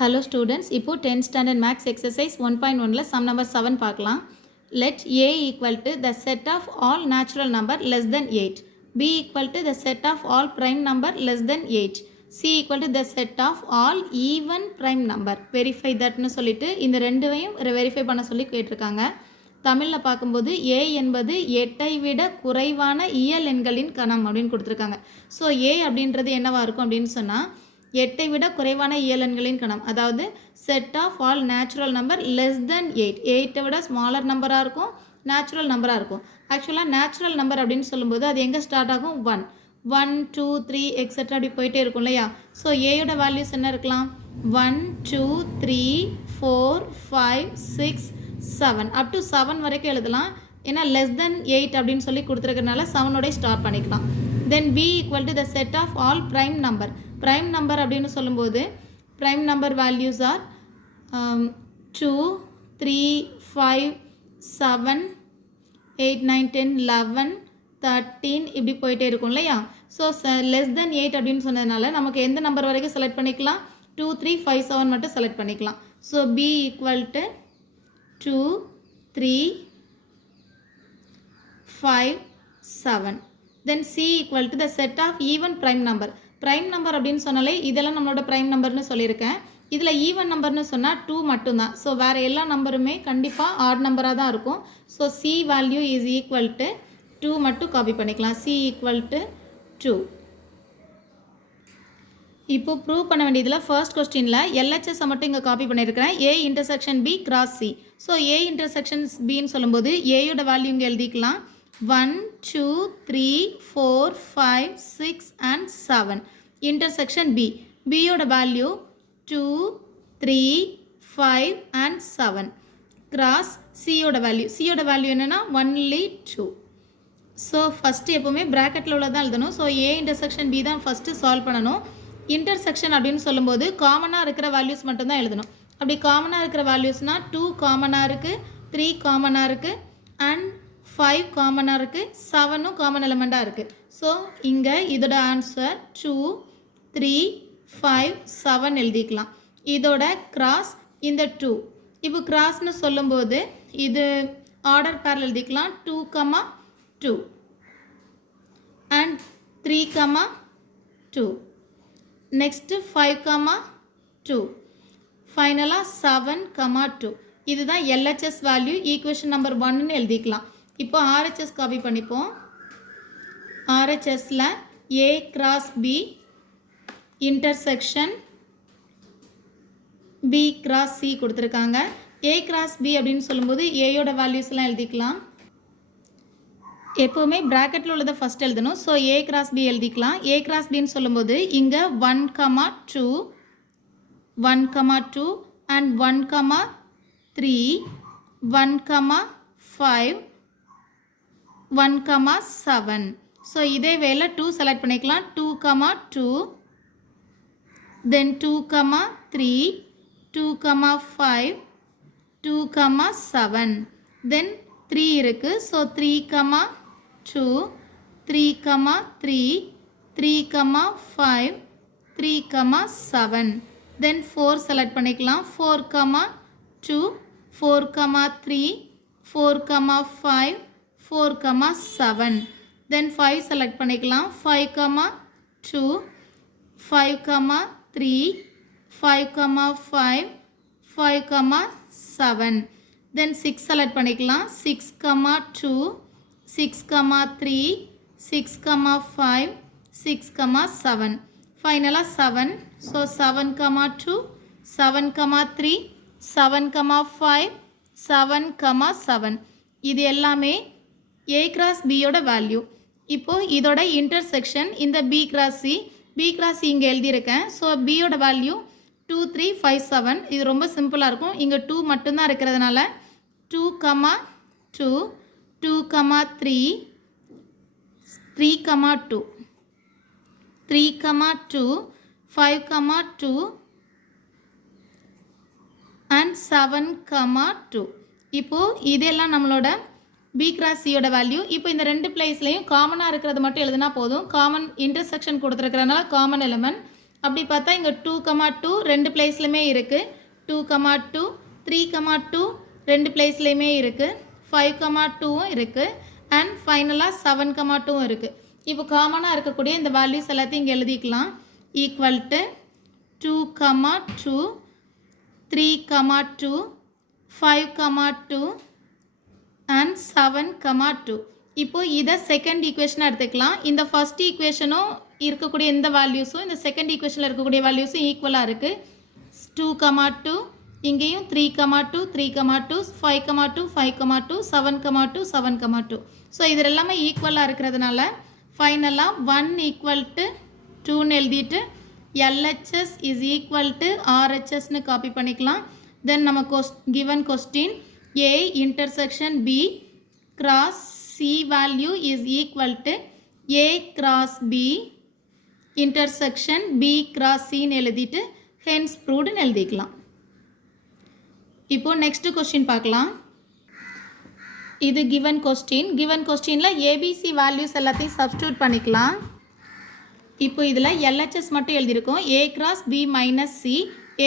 Hello students, இப்போ 10th standard max exercise 1.1ல sum number 7 பார்க்கலாம். Let a equal to the set of all natural number less than 8, b equal to the set of all prime number less than 8, c equal to the set of all even prime number. Verify thatனு சொல்லிட்டு இந்த ரெண்டுவையும் verify பண்ண சொல்லி கேட்டிருக்காங்க. தமிழில் பார்க்கும்போது a என்பது 8ஐ விட குறைவான இயல் எண்களின் கணம் அப்படின்னு கொடுத்துருக்காங்க. ஸோ a அப்படின்றது என்னவா இருக்கும் அப்படின்னு சொன்னால் 8ஐ விட குறைவான இயல் எண்களின் கணம், அதாவது set of all natural number less than 8, 8ஐ விட ஸ்மாலர் நம்பராக இருக்கும், நேச்சுரல் நம்பராக இருக்கும். ஆக்சுவலாக நேச்சுரல் நம்பர் அப்படின்னு சொல்லும்போது அது எங்கே ஸ்டார்ட் ஆகும்? 1, 1, 2, 3 எக்ஸெட்ரா அப்படி போயிட்டே இருக்கும் இல்லையா? ஸோ ஏயோட வேல்யூஸ் என்ன இருக்கலாம்? 1, 2, 3, 4, 5, 6, 7 அப் டு 7 வரைக்கும் எழுதலாம். ஏன்னா லெஸ் தென் 8 அப்படின்னு சொல்லி கொடுத்துருக்கறனால 7ஓட ஸ்டார்ட் பண்ணிக்கலாம். Then b equal to the set of all prime number. Prime number அப்படின்னு சொல்லும்போது ப்ரைம் நம்பர் வேல்யூஸ் ஆர் 2, 3, 5, 7, 8, 9, 10, 11, 13 இப்படி போயிட்டே இருக்கும் இல்லையா? ஸோ லெஸ் தென் 8 அப்படின்னு சொன்னதுனால நமக்கு எந்த நம்பர் வரைக்கும் செலக்ட் பண்ணிக்கலாம்? 2, 3, 5, 7 மட்டும் செலக்ட் பண்ணிக்கலாம். So b equal to 2, 3, 5, 7. Then c equal to the set of even prime number. Prime number அப்படின்னு சொன்னாலே இதெல்லாம் நம்மளோட prime numberனு சொல்லியிருக்கேன். இதில் even numberனு சொன்னால் 2 மட்டும்தான். ஸோ வேறு எல்லா நம்பருமே கண்டிப்பாக odd நம்பராக தான் இருக்கும். So c value is equal to 2 மட்டும் காப்பி பண்ணிக்கலாம். c equal to 2. இப்போ ப்ரூவ் பண்ண வேண்டியதில் ஃபர்ஸ்ட் கொஸ்டினில் எல்ஹெச்எஸை மட்டும் இங்கே காப்பி பண்ணியிருக்கிறேன். a intersection b cross c. So a intersections bன்னு சொல்லும்போது ஏயோட வேல்யூ இங்கே எழுதிக்கலாம். 1, 2, 3, 4, 5, 6 and 7. Intersection b. b யோட வேல்யூ 2, 3, 5 and 7. Cross c யோட வேல்யூ. c யோட வேல்யூ என்னன்னா only 2. ஸோ ஃபஸ்ட்டு எப்போவுமே ப்ராக்கெட்டில் உள்ளதான் எழுதணும். ஸோ a intersection b தான் ஃபஸ்ட்டு சால்வ் பண்ணணும். இன்டர்செக்ஷன் அப்படின்னு சொல்லும்போது காமனாக இருக்கிற வேல்யூஸ் மட்டும்தான் எழுதணும். அப்படி காமனாக இருக்கிற வேல்யூஸ்னால் 2 காமனாக இருக்குது, 3 காமனாக இருக்குது அண்ட் 5 காமனாக இருக்குது, 7ம் காமன் எலமெண்ட்டாக இருக்குது. ஸோ இங்கே இதோட ஆன்சர் 2, 3, 5, 7 எழுதிக்கலாம். இதோட கிராஸ் இந்த 2. இப்போ கிராஸ்னு சொல்லும்போது இது ஆர்டர் பேரில் எழுதிக்கலாம். 2, 2 அண்ட் 3, 2. நெக்ஸ்ட்டு 5, 2. ஃபைனலாக 7, 2. இதுதான் எல்ஹெச்எஸ் வேல்யூ. ஈக்குவேஷன் நம்பர் 1ன்னு எழுதிக்கலாம். இப்போ ஆர்ஹெச்எஸ் காப்பி பண்ணிப்போம். ஆர்ஹெச்எஸில் a cross b intersection b cross c கொடுத்துருக்காங்க. a cross b அப்படின்னு சொல்லும்போது ஏயோட வேல்யூஸ்லாம் எழுதிக்கலாம். எப்போவுமே ப்ராக்கெட்டில் உள்ளதை ஃபஸ்ட் எழுதணும். ஸோ a cross b எழுதிக்கலாம். a cross bன்னு சொல்லும்போது இங்கே 1, 2, 1, 2 and 1, 3, 1, 5, 1, 7. ஸோ இதே வேலை 2 செலக்ட் பண்ணிக்கலாம். 2, 2, then 2, 3, 2, 5, 2, 7, then 3 இருக்குது. ஸோ 3, 2, 3, 3, 3, 5, 3, 7, then 4 செலக்ட் பண்ணிக்கலாம். 4, 2, 4, 3, 4, 5, 4, 7, then 5 செலக்ட் பண்ணிக்கலாம். 5, 2, 5, 3, 5, 5, 7, then 6 செலக்ட் பண்ணிக்கலாம். 6, 2, 6, 3, 6, 5, 6, 7, ஃபைனலாக 7. ஸோ 7, 2, 7, 3, 7, 5, 7, 7. இது எல்லாமே a cross b யோட வேல்யூ. இப்போது இதோட இன்டர்செக்ஷன் இந்த b cross c. b cross c இங்கே எழுதியிருக்கேன். ஸோ b யோட வேல்யூ 2, 3, 5, 7. இது ரொம்ப சிம்பிளாக இருக்கும். இங்கே 2 மட்டும்தான் இருக்கிறதுனால 2, 2, 2, 3, 3, 2, 3, 2, 5, 2 and 7, 2. இப்போது இதெல்லாம் நம்மளோட b cross c யோட வேல்யூ. இப்போ இந்த ரெண்டு பிளேஸ்லையும் காமனாக இருக்கிறது மட்டும் எழுதுனா போதும். காமன் இன்டர்செக்ஷன் கொடுத்துருக்கிறதுனால காமன் எலிமெண்ட் அப்படி பார்த்தா இங்கே 2,2 ரெண்டு பிளேஸ்லையுமே இருக்குது. 2,2 3,2 ரெண்டு பிளேஸ்லையுமே இருக்குது. 5,2வும் இருக்குது. அண்ட் ஃபைனலாக 7,2வும் இருக்குது. இப்போ காமனாக இருக்கக்கூடிய இந்த வேல்யூஸ் எல்லாத்தையும் இங்கே எழுதிக்கலாம். Equal to 2,2 3,2 5,2 and 7,2. இப்போது இதை செகண்ட் ஈக்குவேஷனாக எடுத்துக்கலாம். இந்த ஃபர்ஸ்ட் ஈக்குவேஷனும் இருக்கக்கூடிய இந்த வேல்யூஸும் இந்த செகண்ட் ஈக்குவேஷனில் இருக்கக்கூடிய வேல்யூஸும் ஈக்குவலாக இருக்குது. 2,2 இங்கேயும் 3,2 3,2 5,2 5,2 7,2 7,2. ஸோ இது எல்லாமே ஈக்குவலாக இருக்கிறதுனால ஃபைனலாக 1 ஈக்குவல் டு 2ன்னு எழுதிட்டு LHS இஸ் ஈக்குவல் டு RHSன்னு காப்பி பண்ணிக்கலாம். தென் நம்ம given question A intersection B cross C value is equal to A cross B intersection B cross Cன்னு எழுதிட்டு ஹென்ஸ் ப்ரூவ்டுன்னு எழுதிக்கலாம். இப்போது நெக்ஸ்ட் கொஸ்டின் பார்க்கலாம். இது கிவன் கொஸ்டினில் ஏபிசி வேல்யூஸ் எல்லாத்தையும் சப்ஸ்டியூட் பண்ணிக்கலாம். இப்போ இதில் LHS மட்டும் எழுதியிருக்கோம். A cross B minus C,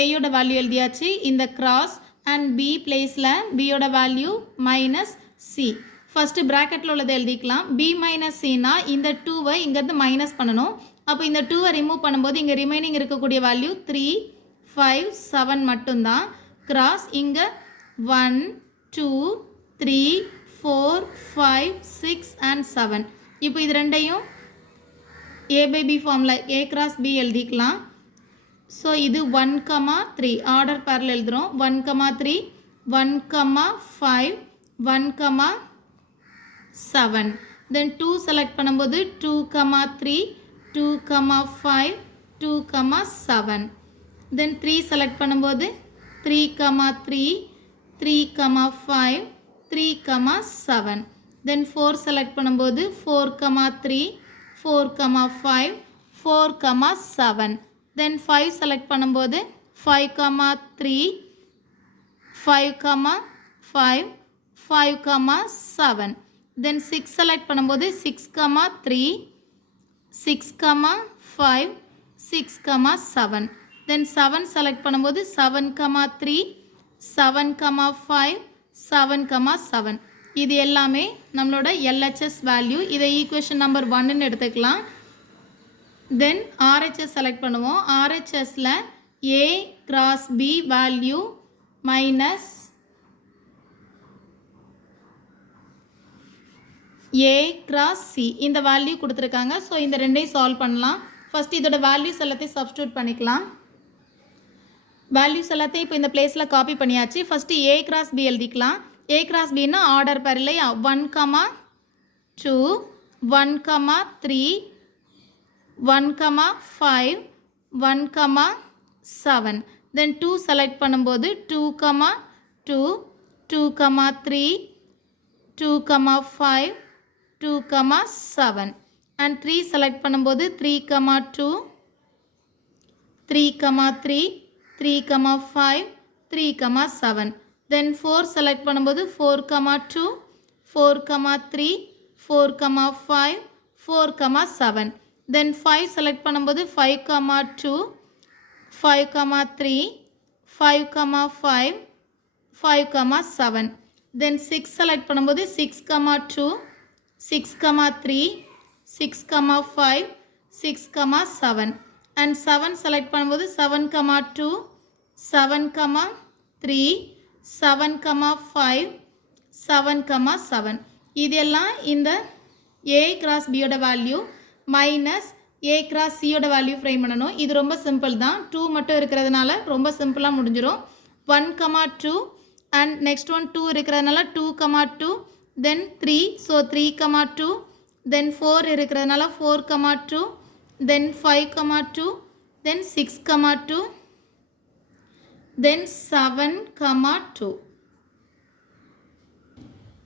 ஏயோட வேல்யூ எழுதியாச்சு. இந்த கிராஸ் அண்ட் B பிளேஸில் பியோட வேல்யூ மைனஸ் C. ஃபஸ்ட்டு ப்ராக்கெட்டில் உள்ளதை எழுதிக்கலாம். B மைனஸ் Cனா இந்த 2வை இங்கேருந்து மைனஸ் பண்ணணும். அப்போ இந்த 2வை ரிமூவ் பண்ணும்போது இங்கே ரிமைனிங் இருக்கக்கூடிய வேல்யூ 3 5 7 மட்டும்தான். கிராஸ் இங்கே 1 2 3 4 5 6 அண்ட் 7. இப்போ இது ரெண்டையும் A by B ஃபார்மில் A கிராஸ் B எழுதிக்கலாம். ஸோ இது 1,3 ஆர்டர் பேரில் எழுதுகிறோம். 1,3 1,5 1,7. தென் 2 செலக்ட் பண்ணும்போது 2,3 2,5 2,7. தென் 3 செலக்ட் பண்ணும்போது 3,3 3,5 3,7. தென் 4 செலக்ட் பண்ணும்போது 4,3 4,5 4,7. தென் 5 செலக்ட் பண்ணும்போது 5,3 5,5 5,7. தென் 6 செலக்ட் பண்ணும்போது 6,3 6,5 6,7. தென் 7 செலக்ட் பண்ணும்போது 7,3 7,5 7,7. இது எல்லாமே நம்மளோட LHS வேல்யூ. இதை ஈக்குவேஷன் நம்பர் 1ன்னு எடுத்துக்கலாம். தென் RHS செலக்ட் பண்ணுவோம். RHSல A cross B value minus A cross C இந்த வேல்யூ கொடுத்துருக்காங்க. ஸோ இந்த ரெண்டையும் சால்வ் பண்ணலாம். ஃபஸ்ட் இதோட வேல்யூஸ் எல்லாத்தையும் சப்ஸ்டியூட் பண்ணிக்கலாம். வேல்யூஸ் எல்லாத்தையும் இப்போ இந்த பிளேஸில் காப்பி பண்ணியாச்சு. ஃபஸ்ட்டு A கிராஸ் B எழுதிக்கலாம். A கிராஸ் Bன்னா ஆர்டர் பேர் இல்லையா? 1,2 1,3 1,5 1,7. தென் 2 செலக்ட் பண்ணும்போது 2,2 2,3 2,5 2,7. அண்ட் 3 செலக்ட் பண்ணும்போது 3,2 3,3 3,5 3,7. தென் 4 செலக்ட் பண்ணும்போது 4,2 4,3 4,5 4,7. தென் 5 செலக்ட் பண்ணும்போது 5,2 5,3 5,5 5,7. தென் 6 செலக்ட் பண்ணும்போது 6,2 6,3 6,5 6,7. அண்ட் 7 செலக்ட் பண்ணும்போது 7,2 7,3 7,5 7,7. இதெல்லாம் இந்த A கிராஸ் பியோட வேல்யூ மைனஸ் A கிராஸ் சியோட வேல்யூ ஃப்ரேம் பண்ணணும். இது ரொம்ப சிம்பிள் தான். 2 மட்டும் இருக்கிறதுனால ரொம்ப சிம்பிளாக முடிஞ்சிடும். 1,2 அண்ட் நெக்ஸ்ட் ஒன் 2 இருக்கிறதுனால 2,2 தென் 3 ஸோ 3,2 தென் 4 இருக்கிறதுனால 4,2 தென் 5,2 தென் 6,2 தென் 7,2.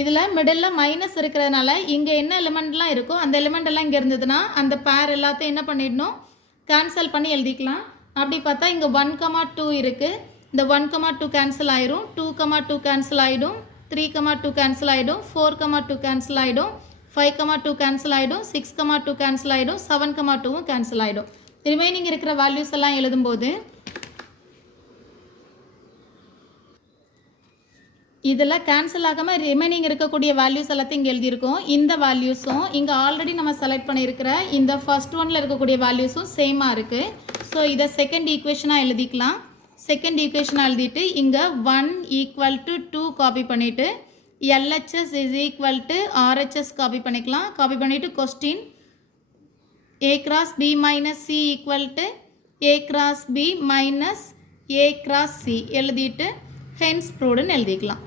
இதில் மிடில் மைனஸ் இருக்கிறதுனால இங்கே என்ன எலிமெண்ட்லாம் இருக்கோ அந்த எலிமெண்ட் எல்லாம் இங்கே இருந்ததுன்னா அந்த பேர் எல்லாத்தையும் என்ன பண்ணிடணும், கேன்சல் பண்ணி எழுதிக்கலாம். அப்படி பார்த்தா இங்கே 1,2 இருக்குது. இந்த 1,2 கேன்சல் ஆயிரும், 2,2 கேன்சல் ஆகிடும், 3,2 கேன்சல் ஆகிடும், 4,2 கேன்சல் ஆகிடும், 5,2 கேன்சல் ஆகிடும், 6,2 கேன்சல் ஆகிடும், 7,2வும் கேன்சல் ஆகிடும். ரிமைனிங் இருக்கிற வேல்யூஸ் எல்லாம் எழுதும்போது இதெல்லாம் கேன்சல் ஆகாமல் ரிமைனிங் இருக்கக்கூடிய வேல்யூஸ் எல்லாத்தையும் இங்கே எழுதியிருக்கோம். இந்த வேல்யூஸும் இங்கே ஆல்ரெடி நம்ம செலக்ட் பண்ணியிருக்கிற இந்த ஃபர்ஸ்ட் ஒன்ல இருக்கக்கூடிய வேல்யூஸும் சேமாக இருக்குது. ஸோ இதை செகண்ட் ஈக்குவேஷனாக எழுதிக்கலாம். செகண்ட் ஈக்குவேஷனாக எழுதிட்டு இங்கே 1 ஈக்குவல் டு 2 காப்பி பண்ணிவிட்டு LHS is equal to RHS copy பண்ணிக்கலாம். காப்பி பண்ணிவிட்டு question A cross B minus C equal to A cross B minus A cross C எழுதிட்டு hence proved எழுதிக்கலாம்.